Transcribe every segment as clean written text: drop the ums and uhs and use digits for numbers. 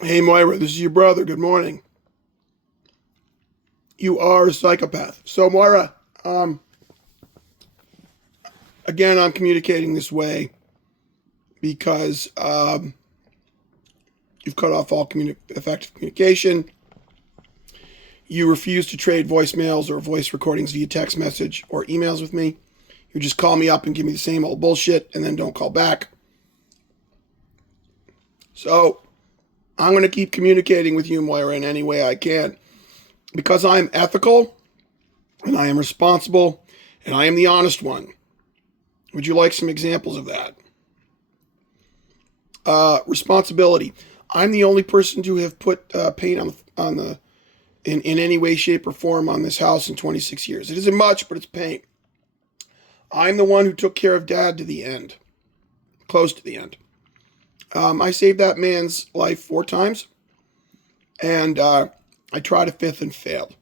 Hey Moira, this is your brother. Good morning. You are a psychopath. So Moira, um, again, I'm communicating this way because you've cut off all effective communication. You refuse to trade voicemails or voice recordings via text message or emails with me. You just call me up and give me the same old bullshit and then don't call back. So I'm going to keep communicating with you, Moira, in any way I can because I'm ethical and I am responsible and I am the honest one. Would you like some examples of that? Responsibility. I'm the only person to have put paint on the in any way, shape, or form on this house in 26 years. It isn't much, but it's paint. I'm the one who took care of Dad to the end, close to the end. I saved that man's life 4 times, and I tried a fifth and failed.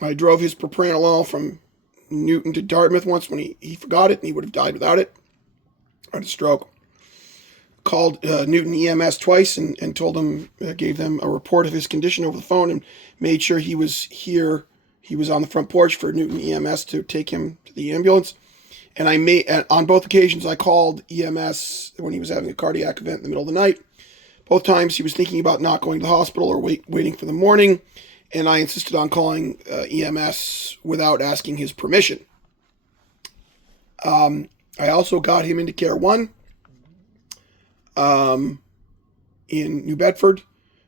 I drove his propranolol from Newton to Dartmouth once when he forgot it and he would have died without it. I had a stroke. Called Newton EMS twice and told them, gave them a report of his condition over the phone and made sure he was here. He was on the front porch for Newton EMS to take him to the ambulance. And on both occasions, I called EMS when he was having a cardiac event in the middle of the night. Both times he was thinking about not going to the hospital or waiting for the morning. And I insisted on calling EMS without asking his permission. I also got him into Care One. In New Bedford,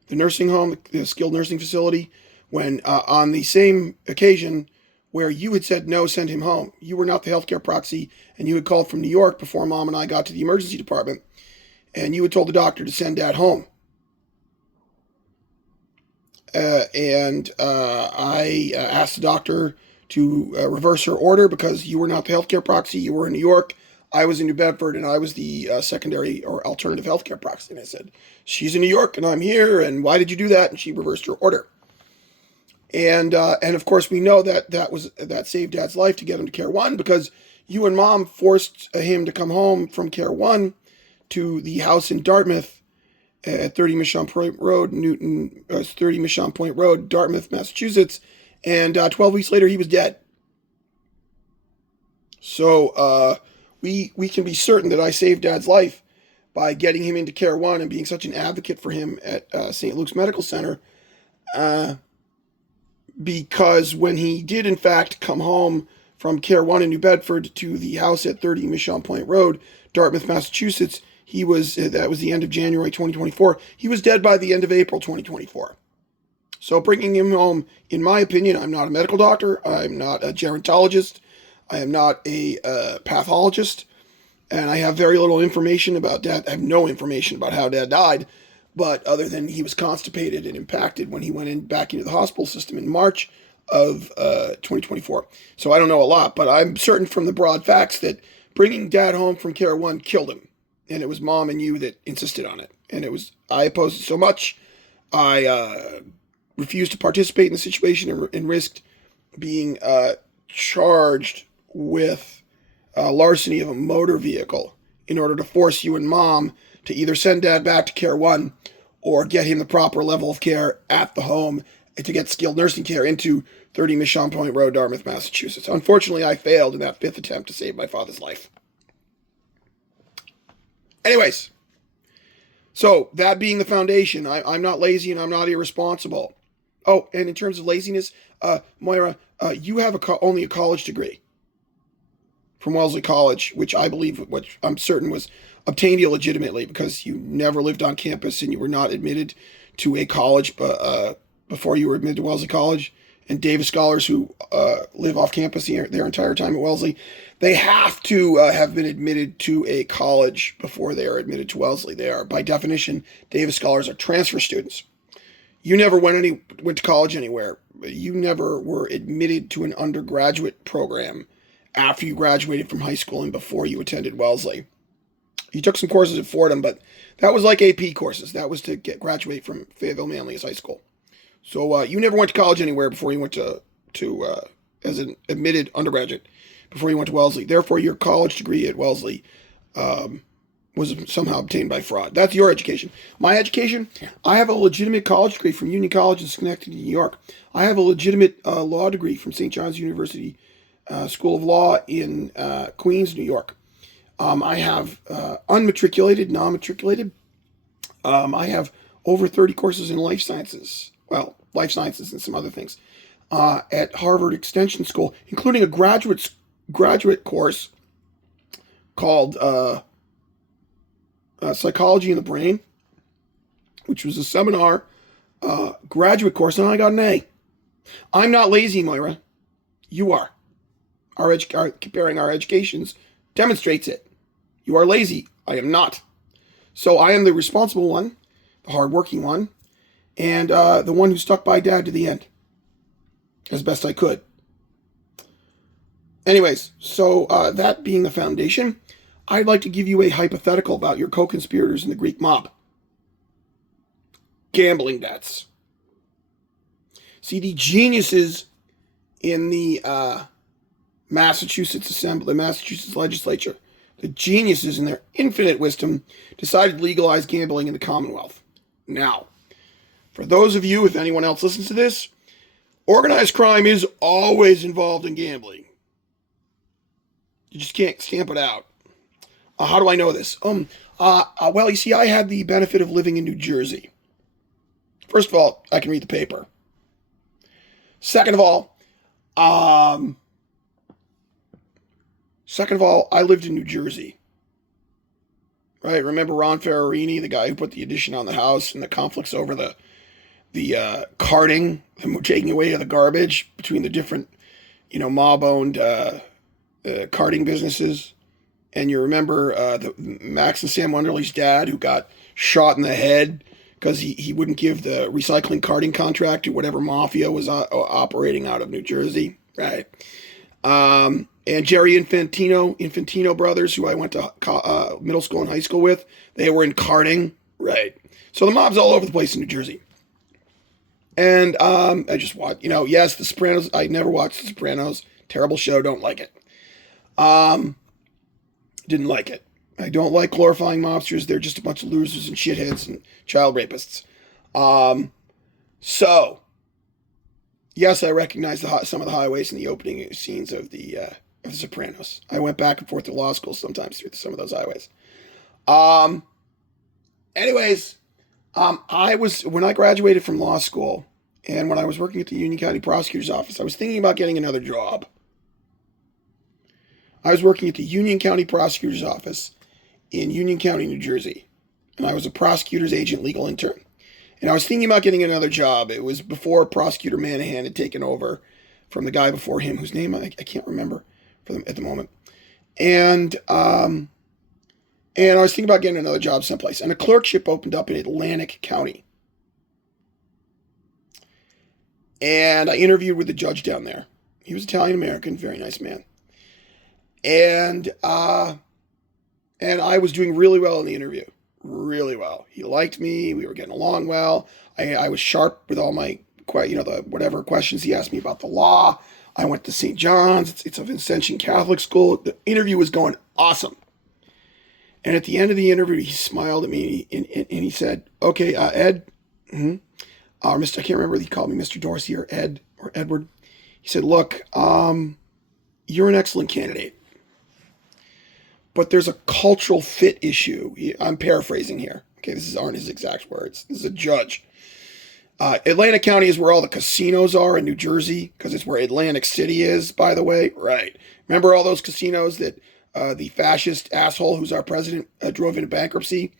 the nursing home, the skilled nursing facility, when on the same occasion where you had said no, send him home. You were not the healthcare proxy, and you had called from New York before Mom and I got to the emergency department, and you had told the doctor to send Dad home. I asked the doctor to reverse her order because you were not the healthcare proxy. You were in New York. I was in New Bedford, and I was the secondary or alternative healthcare proxy. And I said, she's in New York, and I'm here, and why did you do that? And she reversed her order. And of course, we know that saved Dad's life to get him to Care One because you and Mom forced him to come home from Care One to the house in Dartmouth at 30 Mission Point Road, 30 Mission Point Road, Dartmouth, Massachusetts. And 12 weeks later, he was dead. So we can be certain that I saved Dad's life by getting him into Care One and being such an advocate for him at St. Luke's Medical Center. Because when he did, in fact, come home from Care One in New Bedford to the house at 30 Mission Point Road, Dartmouth, Massachusetts, that was the end of January 2024. He was dead by the end of April 2024. So bringing him home, in my opinion, I'm not a medical doctor. I'm not a gerontologist. I am not a pathologist. And I have very little information about Dad. I have no information about how Dad died. But other than he was constipated and impacted when he went back into the hospital system in March of 2024. So I don't know a lot, but I'm certain from the broad facts that bringing Dad home from Care One killed him. And it was Mom and you that insisted on it. And I opposed it so much. I refused to participate in the situation and risked being charged with larceny of a motor vehicle in order to force you and Mom to either send Dad back to Care One or get him the proper level of care at the home to get skilled nursing care into 30 Mission Point Road, Dartmouth, Massachusetts. Unfortunately, I failed in that fifth attempt to save my father's life. Anyways, so that being the foundation, I'm not lazy and I'm not irresponsible. Oh, and in terms of laziness, Moira, you have only a college degree from Wellesley College, which I'm certain was obtained illegitimately because you never lived on campus and you were not admitted to a college before you were admitted to Wellesley College. And Davis scholars who live off campus their entire time at Wellesley, they have to have been admitted to a college before they are admitted to Wellesley. They are, by definition, Davis scholars are transfer students. You never went to college anywhere. You never were admitted to an undergraduate program after you graduated from high school and before you attended Wellesley. You took some courses at Fordham, but that was like AP courses. That was to graduate from Fayetteville Manlius High School. So you never went to college anywhere before you went to as an admitted undergraduate before you went to Wellesley. Therefore, your college degree at Wellesley was somehow obtained by fraud. That's your education. My education, I have a legitimate college degree from Union College in Schenectady, New York. I have a legitimate law degree from St. John's University School of Law in Queens, New York. I have unmatriculated, non-matriculated. I have over 30 courses in life sciences. Well, life sciences and some other things at Harvard Extension School, including a graduate course called Psychology in the Brain, which was a seminar graduate course, and I got an A. I'm not lazy, Moira. You are. Comparing our educations demonstrates it. You are lazy. I am not. So I am the responsible one, the hardworking one, and the one who stuck by Dad to the end as best I could. Anyways, so that being the foundation, I'd like to give you a hypothetical about your co-conspirators in the Greek mob. Gambling debts. See, the geniuses in the Massachusetts Assembly, the Massachusetts legislature, the geniuses in their infinite wisdom decided to legalize gambling in the Commonwealth. Now, for those of you, if anyone else listens to this, organized crime is always involved in gambling. You just can't stamp it out. How do I know this? Well, you see, I had the benefit of living in New Jersey. First of all, I can read the paper. Second of all, I lived in New Jersey. Right? Remember Ron Ferrarini, the guy who put the addition on the house, and the conflicts over the carting, the taking away of the garbage between the different, mob-owned carting businesses. And you remember the Max and Sam Wonderly's dad who got shot in the head because he wouldn't give the recycling carting contract to whatever mafia was operating out of New Jersey, right? And Jerry Infantino brothers, who I went to middle school and high school with, they were in carting, right? So the mob's all over the place in New Jersey. And I just watched, yes, The Sopranos. I never watched The Sopranos. Terrible show. Don't like it. Didn't like it. I don't like glorifying mobsters. They're just a bunch of losers and shitheads and child rapists. So, yes, I recognize some of the highways in the opening scenes of the Sopranos. I went back and forth to law school sometimes through some of those highways. Anyways, when I graduated from law school and when I was working at the Union County Prosecutor's Office, I was thinking about getting another job. I was working at the Union County Prosecutor's Office in Union County, New Jersey, and I was a prosecutor's agent legal intern. And I was thinking about getting another job. It was before Prosecutor Manahan had taken over from the guy before him, whose name I can't remember at the moment. And I was thinking about getting another job someplace. And a clerkship opened up in Atlantic County. And I interviewed with the judge down there. He was Italian-American, very nice man. And I was doing really well in the interview. Really well. He liked me. We were getting along well. I was sharp with all my, whatever questions he asked me about the law. I went to St. John's. It's a Vincentian Catholic school. The interview was going awesome. And at the end of the interview, he smiled at me and he said, "Okay, Ed, or Mr. I can't remember if he called me Mr. Dorsey or Ed or Edward." He said, "Look, you're an excellent candidate. But there's a cultural fit issue." I'm paraphrasing here. Okay, aren't his exact words. This is a judge. Atlantic County is where all the casinos are in New Jersey, because it's where Atlantic City is, by the way. Right. Remember all those casinos that the fascist asshole who's our president drove into bankruptcy?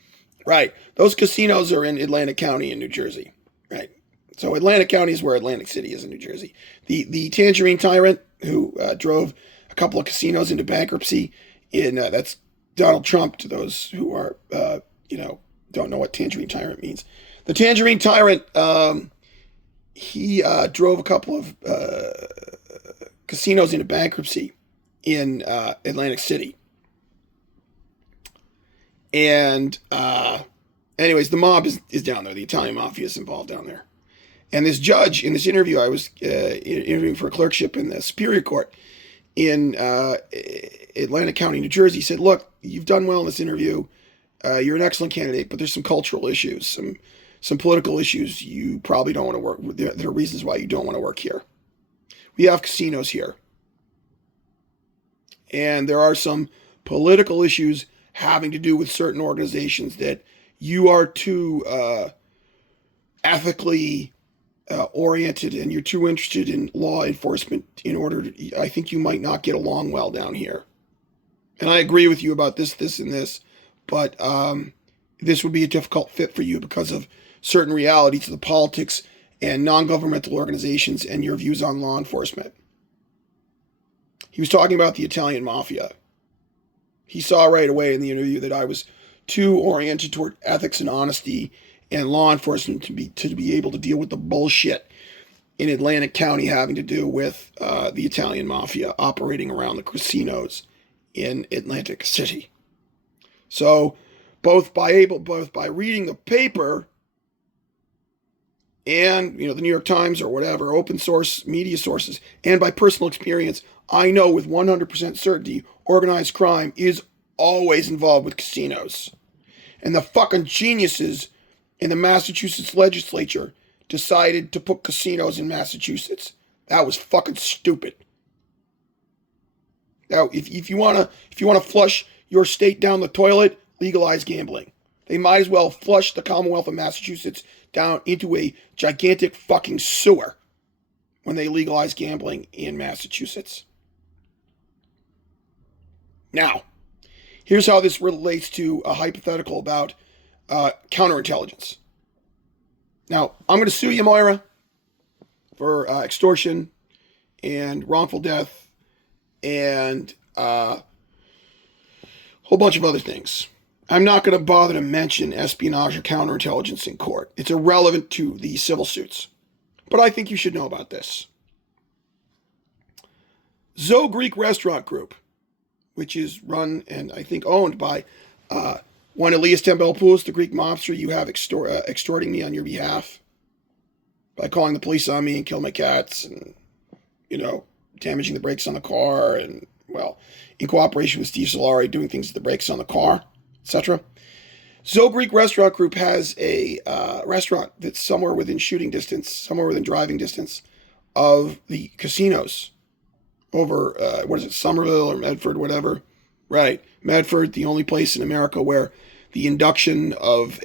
Right. Those casinos are in Atlantic County in New Jersey. Right. So Atlantic County is where Atlantic City is in New Jersey. The Tangerine Tyrant who drove a couple of casinos into bankruptcy, that's Donald Trump, to those who are, don't know what Tangerine Tyrant means. The Tangerine Tyrant, he drove a couple of casinos into bankruptcy in Atlantic City. And anyways, the mob is down there. The Italian mafia is involved down there. And this judge, in this interview, I was interviewing for a clerkship in the Superior Court in Atlantic County, New Jersey, said, "Look, you've done well in this interview. You're an excellent candidate, but there's some cultural issues, some political issues you probably don't want to work with. There are reasons why you don't want to work here. We have casinos here. And there are some political issues having to do with certain organizations that you are too ethically oriented and you're too interested in law enforcement in order to, I think you might not get along well down here. And I agree with you about this, and this, but this would be a difficult fit for you because of certain realities of the politics and non-governmental organizations and your views on law enforcement. He was talking about the Italian mafia. He saw right away in the interview that I was too oriented toward ethics and honesty and law enforcement to be able to deal with the bullshit in Atlantic County having to do with the Italian mafia operating around the casinos in Atlantic City. So both by reading the paper and the New York Times or whatever open source media sources, and by personal experience, I know with 100% certainty organized crime is always involved with casinos. And the fucking geniuses in the Massachusetts legislature decided to put casinos in Massachusetts. That was fucking stupid. Now, if you wanna flush your state down the toilet, legalize gambling. They might as well flush the Commonwealth of Massachusetts down into a gigantic fucking sewer when they legalize gambling in Massachusetts. Now, here's how this relates to a hypothetical about counterintelligence. Now, I'm going to sue you, Moira, for extortion and wrongful death and a whole bunch of other things. I'm not going to bother to mention espionage or counterintelligence in court. It's irrelevant to the civil suits. But I think you should know about this. Zoe Greek Restaurant Group, which is run and I think owned by one Elias Tembelpoulos, the Greek mobster you have extorting me on your behalf by calling the police on me and killing my cats and, damaging the brakes on the car and, in cooperation with Steve Solari, doing things to the brakes on the car, etc. Zoe Greek Restaurant Group has a restaurant that's somewhere within shooting distance, somewhere within driving distance of the casinos over, Somerville or Medford, whatever. Right. Medford, the only place in America where the induction of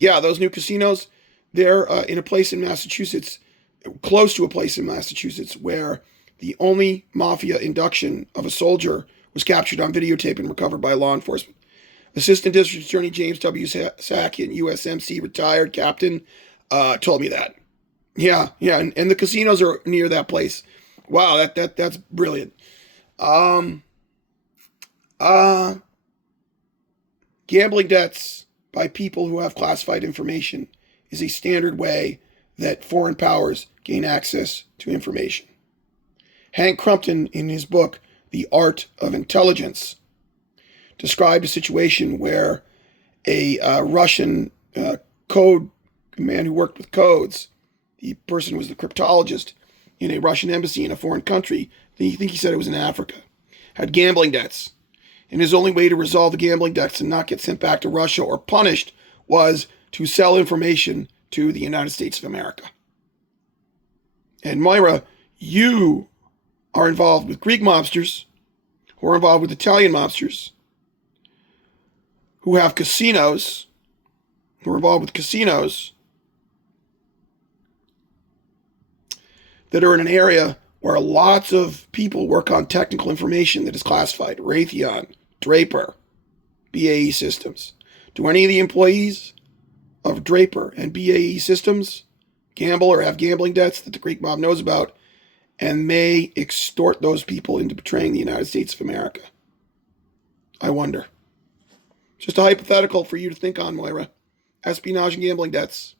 those new casinos, they're in a place in Massachusetts, close to a place in Massachusetts where the only mafia induction of a soldier was captured on videotape and recovered by law enforcement. Assistant District Attorney James W. Sakian, USMC retired captain, told me that. Yeah, and the casinos are near that place. Wow, that's brilliant. Gambling debts by people who have classified information is a standard way that foreign powers gain access to information. Hank Crumpton, in his book, The Art of Intelligence, described a situation where a Russian code man who worked with codes, the person was the cryptologist in a Russian embassy in a foreign country, I think he said it was in Africa, had gambling debts. And his only way to resolve the gambling debts and not get sent back to Russia or punished was to sell information to the United States of America. And Moira, you are involved with Greek mobsters who are involved with Italian mobsters who have casinos, who are involved with casinos that are in an area where lots of people work on technical information that is classified. Raytheon, Draper, BAE Systems. Do any of the employees of Draper and BAE Systems gamble or have gambling debts that the Greek mob knows about and may extort those people into betraying the United States of America? I wonder. Just a hypothetical for you to think on, Moira. Espionage and gambling debts.